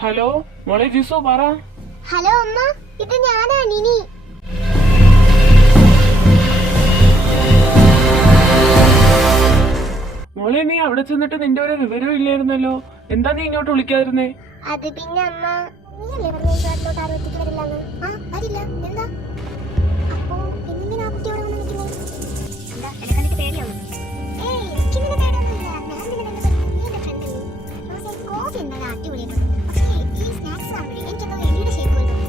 Hello മോളെ Jesus പറ. Hello അമ്മ, ഇത് ഞാനാ നിനി. മോളെ നീ അവിടെ ചെന്നിട്ട് നിന്റെ ഒരു വിവരം ഇല്ലായിരുന്നല്ലോ. എന്താ നീ ഇങ്ങോട്ട് വിളിക്കാതിരുന്നേ? അത് പിന്നെ അമ്മ, നീയല്ലേ പറഞ്ഞ വീട്ടിലോട്ട് ആരും ഒറ്റയ്ക്ക് വരില്ലാന്ന്? ആ വരില്ല, എന്താ? അപ്പോ പിന്നെന്തിനാ കുട്ടി അവിടെ വന്ന് നിൽക്കുന്നേ? എന്താ എന്നെ കണ്ടിട്ട് പേടിയാവും? ഏയ് എനിക്ക് നിന്നെ പേടിയൊന്നുമില്ല. ഞാൻ നിന്നെ കണ്ടു നീ എന്റെ ഫ്രണ്ട് അല്ലേ. കോഫി എന്തായാലും അടിപൊളിയായിട്ടുണ്ട്. പക്ഷേ ഈ സ്നാക്സ് കാണുമ്പോഴേ എനിക്കെന്തോ എലിയുടെ ഷേപ്പ് വരുന്നു.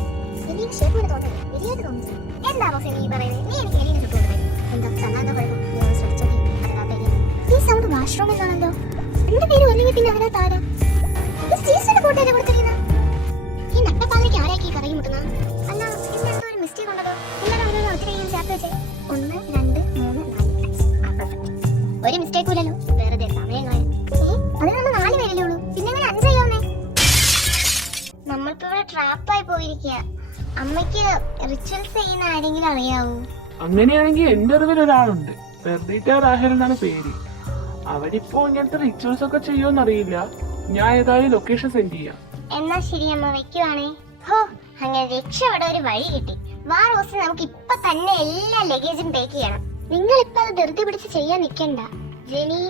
എലിയുടെ ഷേപ്പ് പോലെ തോന്നുന്നത് എലിയായിട്ട് തോന്നുന്നു. എന്താ ബോസേ നീ പറയുന്നത്? നീ എനിക്ക് എലിനെ ചുട്ടുകൊടുത്തേ. എന്താ സന്നാന്ത കുഴപ്പം? നീ ഒന്ന് ശ്രദ്ധിച്ചോക്കി. അതിനകത്ത് എലി. ഈ സൗണ്ട് വാഷ്റൂമിലാണല്ലോ. എന്റെ പേര് അല്ലെങ്കിൽ പിന്നെ അതിനകത്ത് ആരാ? ഇത് സ്റ്റേഷന്റെ ഫോട്ടോയിലെ കൊടുത്തിരിക്കുന്ന ഈ നട്ടപ്പാലേക്ക് ആരാക്കി കറങ്ങി മുട്ടുന്ന? അല്ല ഇന്നെന്തോ ഒരു മിസ്റ്റേക്ക് ഉണ്ടല്ലോ. എല്ലാവരും അവരോട് ഒത്തിരി ഇങ്ങനെ ചേർത്ത് വെച്ചേ. 1 2 3 4 ഒരു മിസ്റ്റേക്കും ഇല്ലല്ലോ. വെറുതെ സമയം കളയാൻ. അതിന് നമ്മൾ 4 പേരല്ലേ ഉള്ളൂ. പിന്നെ എങ്ങനെ 5 ചെയ്യാവുന്നേ? നമ്മളിപ്പോ ഇവിടെ ട്രാപ്പായി പോയിരിക്കുക. അമ്മയ്ക്ക് റിച്വൽസ് ചെയ്യുന്ന ആരെങ്കിലും അറിയാവൂ? അങ്ങനെയാണെങ്കിൽ എന്റെ അറിവിൽ ഒരാളുണ്ട്. പെർദീറ്റ രാഹൽ എന്നാണ് പേര്. അവരിപ്പോ ഇങ്ങനത്തെ റിച്വൽസ് ഒക്കെ ചെയ്യുമെന്നറിയില്ല. ഞാൻ ഏതായാലും ലൊക്കേഷൻ സെൻഡ് ചെയ്യാം. എന്നാ ശരി അമ്മ, വെക്കുവാണേ. ഹോ, അങ്ങനെ രക്ഷപ്പെടാൻ ഒരു വഴി കിട്ടി. വാ റോസ്, നമുക്ക് ഇപ്പൊ തന്നെ എല്ലാ ലഗേജും പാക്ക് ചെയ്യണം. നിങ്ങൾ ഇപ്പൊ അത് ധൃതി പിടിച്ച് ചെയ്യാൻ നിക്കണ്ട. ജെനി,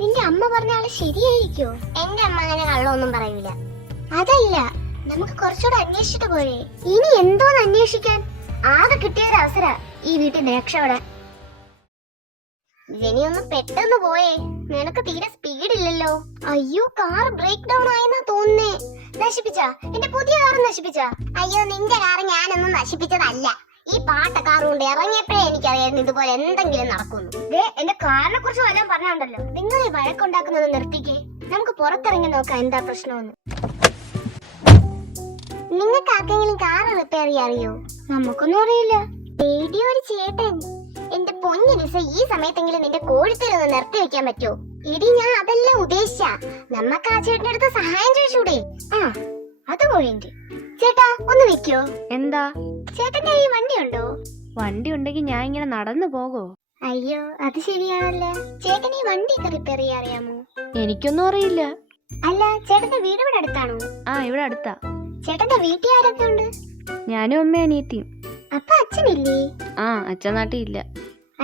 നിന്റെ അമ്മ പറഞ്ഞ ആള് ശരിയായിരിക്കോ? എന്റെ അമ്മ അങ്ങനെ കള്ളൊന്നും പറയൂല. അതല്ല, നമുക്ക് കുറച്ചുകൂടെ അന്വേഷിച്ചിട്ട് പോരെ? ഇനി എന്തോന്ന് അന്വേഷിക്കാൻ? ആകെ കിട്ടിയ ഒരു അവസര ഈ വീട്ടിൽ രക്ഷപ്പെടാൻ. ജെനി ഒന്ന് പെട്ടെന്ന് പോയേ, നിനക്ക് തീരെ സ്പീഡ് ഇല്ലല്ലോ. അയ്യോ, കാർ ബ്രേക്ക് ഡൗൺ ആയെന്നാ തോന്നുന്നേ. നശിപ്പിച്ചാ? എന്റെ പുതിയ കാർ നശിപ്പിച്ചാ? അയ്യോ, നിന്റെ കാർ ഞാനൊന്നും നശിപ്പിച്ചതല്ല. ഈ പാട്ട കാർ കൊണ്ട് ഇറങ്ങിയപ്പോഴേ എനിക്കറിയായിരുന്നു ഇതുപോലെ എന്തെങ്കിലും നടക്കുന്നു. എന്റെ കാറിനെ കുറിച്ച് വല്ലതും പറഞ്ഞുണ്ടല്ലോ. നിങ്ങൾ ഈ വഴക്കുണ്ടാക്കുന്നത് നിർത്തിക്കേ. നമുക്ക് പുറത്തിറങ്ങി നോക്കാം എന്താ പ്രശ്നമെന്ന്. നിങ്ങൾക്ക് ആർക്കെങ്കിലും കാർ റിപ്പയർ ചെയ്യാൻ അറിയോ? നമുക്കൊന്നും അറിയില്ല. റേഡിയോ ഒരു ചേട്ടൻ. എന്റെ പൊന്നിരിസ, ഈ സമയത്തെങ്കിലും നിന്റെ കോഴിത്തരൊന്ന് നിർത്തി വെക്കാൻ പറ്റുമോ? ഇടി, ഞാൻ അതെല്ലാം ഉദ്ദേശിച്ച. നമുക്ക് ആ ചേട്ടന്റെ അടുത്ത് സഹായം ചോദിച്ചൂടെ? ആ, അത് പോയിന്റ്. ചേട്ടാ ഒന്ന് വെക്കോ? എന്താ? ചേട്ടന്റെ ഈ വണ്ടി ഉണ്ടോ? വണ്ടി ഉണ്ടെങ്കിൽ ഞാൻ ഇങ്ങനെ നടന്നു പോകോ? അയ്യോ, അത് ശരിയാണല്ലേ. ചേട്ടന് ഈ വണ്ടിയൊക്കെ റിപ്പയർ ചെയ്യാൻ അറിയാമോ? എനിക്കൊന്നും അറിയില്ല. അല്ല, ചേട്ടന്റെ വീട് ഇവിടെ അടുത്താണോ? ആ, ഇവിടെ അടുത്താ. ചേട്ടന്റെ വീട്ടിൽ ആരൊക്കെ ഉണ്ട്? ഞാനും അമ്മയും അനിയത്തിയും. അപ്പൊ അച്ഛനില്ലേ? ആ, അച്ഛൻ നാട്ടിൽ ഇല്ല.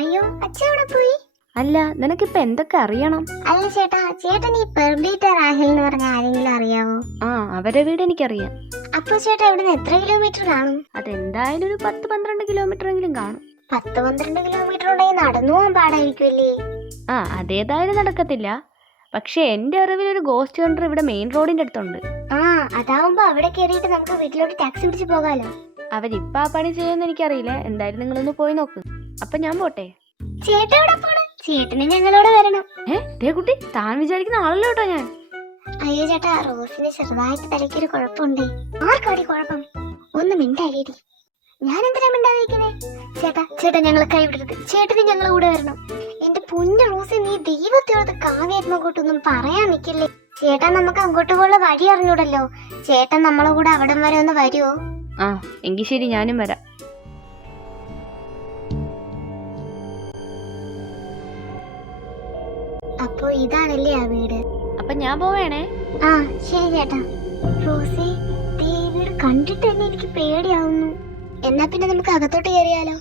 അയ്യോ, അച്ഛൻ എവിടെ പോയി? അല്ല, നിനക്കിപ്പൊ എന്തൊക്കെ അറിയണം? അല്ല ചേട്ടാ, ചേട്ടൻ ഈ പെർഡീറ്റ രാഹൽ എന്ന് പറഞ്ഞ ആരെങ്കിലും അറിയാവോ? ആ, അവരുടെ വീട് എനിക്കറിയാം. അപ്പൊ ചേട്ടാ ഇവിടുന്ന് എത്ര കിലോമീറ്റർ കാണും? അതെന്തായാലും ഒരു 10-12 കിലോമീറ്റർ എങ്കിലും കാണും. 10-12 കിലോമീറ്റർ ഉണ്ടെങ്കിൽ നടന്നു പോകാൻ പാടായിരിക്കുമല്ലേ? ആ, അതേതായാലും നടക്കത്തില്ല. പക്ഷെ എന്റെ അറിവിൽ ഒരു ഗോസ്റ്റ് കണ്ടർ ഇവിടെ മെയിൻ റോഡിന്റെ അടുത്തുണ്ട്. ആ, അതാവുമ്പോ അവിടെ കയറിയിട്ട് നമുക്ക് വീട്ടിലോട്ട് ടാക്സി പിടിച്ച് പോകാലോ. അവരിപ്പ ആ പണി ചെയ്യുമെന്ന് എനിക്കറിയില്ല. എന്തായാലും നിങ്ങളൊന്ന് പോയി നോക്ക്. അപ്പൊ ഞാൻ പോട്ടെ. ചേട്ടൻ എവിടെ പോണ്? ചേട്ടന് ഞങ്ങളോട് വരണം. ദേ കുട്ടി, താൻ വിചാരിക്കുന്ന ആളല്ലോ കേട്ടോ ഞാൻ. അയ്യോ ചേട്ടാ, റോസിന് ചെറുതായിട്ട് തലയ്ക്കൊരു കുഴപ്പമുണ്ട്. ആർക്കടി കുഴപ്പം? ഒന്ന് മിണ്ടായിടി. ഞാൻ എന്തിനാ മിണ്ടാതിരിക്കുന്നേ? ചേട്ടാ ചേട്ടാ, ഞങ്ങളെ കൈവിടരുത്. ചേട്ടന് ഞങ്ങളെ കൂടെ വരണം. എന്റെ പൊന്നു റോസി, നീ ദൈവത്തോട് കാവ്യാത്മകോട്ടൊന്നും പറയാൻ നിൽക്കില്ലേ. ചേട്ടാ, നമുക്ക് അങ്ങോട്ട് പോലുള്ള വഴി അറിഞ്ഞൂടല്ലോ. ചേട്ടൻ നമ്മളെ കൂടെ അവിടം വരെ ഒന്ന് വരുമോ? ആ, എങ്കിൽ ശരി, ഞാനും വരാം. അപ്പൊ ഇതാണല്ലേ ആ വീട്? അപ്പൊ ഞാൻ പോവേണേ. ആ ശരി ചേട്ടാ. റോസി, വീട് കണ്ടിട്ട് തന്നെ എനിക്ക് പേടിയാവുന്നു. എന്നാ പിന്നെ നമുക്ക് അകത്തോട്ട് കയറിയാലോ?